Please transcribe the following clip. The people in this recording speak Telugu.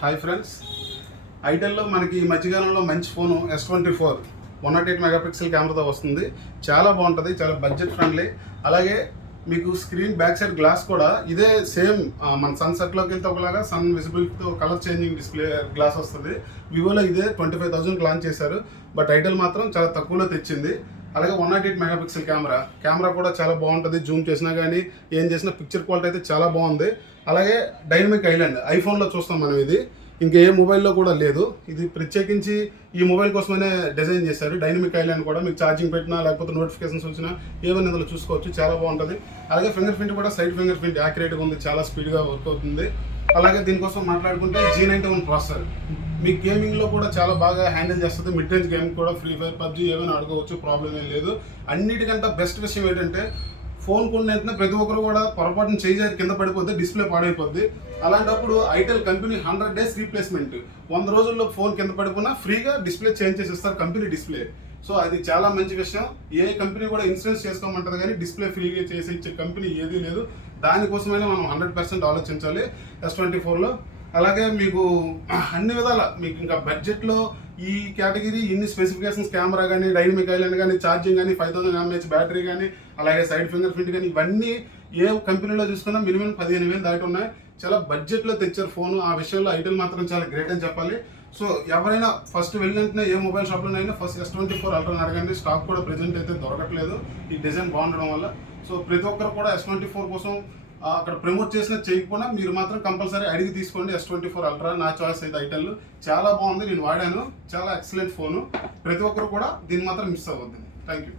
హాయ్ ఫ్రెండ్స్, ఐటెల్లో మనకి ఈ మధ్యకాలంలో మంచి ఫోను S24 108 మెగాపిక్సెల్ కెమెరాతో వస్తుంది. చాలా బాగుంటుంది, చాలా బడ్జెట్ ఫ్రెండ్లీ. అలాగే మీకు స్క్రీన్ బ్యాక్ సైడ్ గ్లాస్ కూడా ఇదే సేమ్ మన సన్సెట్లోకి వెళ్తే ఒకలాగా సన్ విజిబిలిటీతో కలర్ చేంజింగ్ డిస్ప్లే గ్లాస్ వస్తుంది. వివోలో ఇదే 25,000 లాంచ్ చేశారు, బట్ ఐటెల్ మాత్రం చాలా తక్కువలో తెచ్చింది. అలాగే 108 మెగాపిక్సెల్ కెమెరా కూడా చాలా బాగుంటుంది. జూమ్ చేసినా కానీ ఏం చేసినా పిక్చర్ క్వాలిటీ అయితే చాలా బాగుంది. అలాగే డైనమిక్ ఐలాండ్ ఐఫోన్లో చూస్తాం మనం, ఇది ఇంకే మొబైల్లో కూడా లేదు. ఇది ప్రత్యేకించి ఈ మొబైల్ కోసమనే డిజైన్ చేశారు. డైనమిక్ ఐలాండ్ కూడా మీకు ఛార్జింగ్ పెట్టినా లేకపోతే నోటిఫికేషన్స్ వచ్చినా ఏమైనా ఇందులో చూసుకోవచ్చు, చాలా బాగుంటుంది. అలాగే ఫింగర్ ప్రింట్ కూడా సైడ్ ఫింగర్ ప్రింట్ యాక్యురేట్గా ఉంది, చాలా స్పీడ్గా వర్క్ అవుతుంది. అలాగే దీనికోసం మాట్లాడుకుంటే G91 ప్రాసెసర్ మీ గేమింగ్లో కూడా చాలా బాగా హ్యాండిల్ చేస్తుంది. మిడ్ రేంజ్ గేమింగ్ కూడా ఫ్రీ ఫైర్, పబ్జీ ఏమైనా ఆడుకోవచ్చు, ప్రాబ్లం ఏం లేదు. అన్నిటికంటే బెస్ట్ విషయం ఏంటంటే ఫోన్ కొన్న వెంటనే ప్రతి ఒక్కరు కూడా పొరపాటున చేయి కింద పడిపోద్ది, డిస్ప్లే పాడైపోద్ది. అలాంటప్పుడు ఐటెల్ కంపెనీ 100 days రీప్లేస్మెంట్, 100 రోజుల్లో ఫోన్ కింద పడిపోయినా ఫ్రీగా డిస్ప్లే చేంజ్ చేసి ఇస్తారు కంపెనీ డిస్ప్లే. సో అది చాలా మంచి విషయం. ఏ కంపెనీ కూడా ఇన్సూరెన్స్ చేసుకోమంటుంది కానీ డిస్ప్లే ఫ్రీగా చేసి ఇచ్చే కంపెనీ ఏదీ లేదు. దానికోసమైనా మనం 100% ఆలోచించాలి S24లో. అలాగే మీకు అన్ని విధాల మీకు ఇంకా బడ్జెట్లో ఈ కేటగిరీ ఇన్ని స్పెసిఫికేషన్స్, కెమెరా కానీ, డైనమిక్ ఐలాండ్ కానీ, ఛార్జింగ్ కానీ, 5000 mAh బ్యాటరీ కానీ, అలాగే సైడ్ ఫింగర్ ప్రింట్ కానీ, ఇవన్నీ ఏ కంపెనీలో చూసుకున్నా మినిమం 15,000 దాటి ఉన్నాయి. చాలా బడ్జెట్లో తెచ్చారు ఫోను. ఆ విషయంలో ఐటెల్ మాత్రం చాలా గ్రేట్ అని చెప్పాలి. సో ఎవరైనా ఫస్ట్ వెళ్ళినట్టునే ఏ మొబైల్ షాప్లోనైనా ఫస్ట్ S24 అల్ట్రాని అడగండి. స్టాక్ కూడా ప్రెజెంట్ అయితే దొరకట్లేదు ఈ డిజైన్ బాగుండడం వల్ల. సో ప్రతి ఒక్కరు కూడా S24 కోసం అక్కడ ప్రమోట్ చేసినా చేయకపోయినా మీరు మాత్రం కంపల్సరీ అడిగి తీసుకోండి. S24 అల్ట్రా నా చాయిస్ అయితే ఐటెల్ చాలా బాగుంది, నేను వాడాను, చాలా ఎక్సలెంట్ ఫోను. ప్రతి ఒక్కరు కూడా దీన్ని మాత్రం మిస్ అవ్వద్దు. Thank you.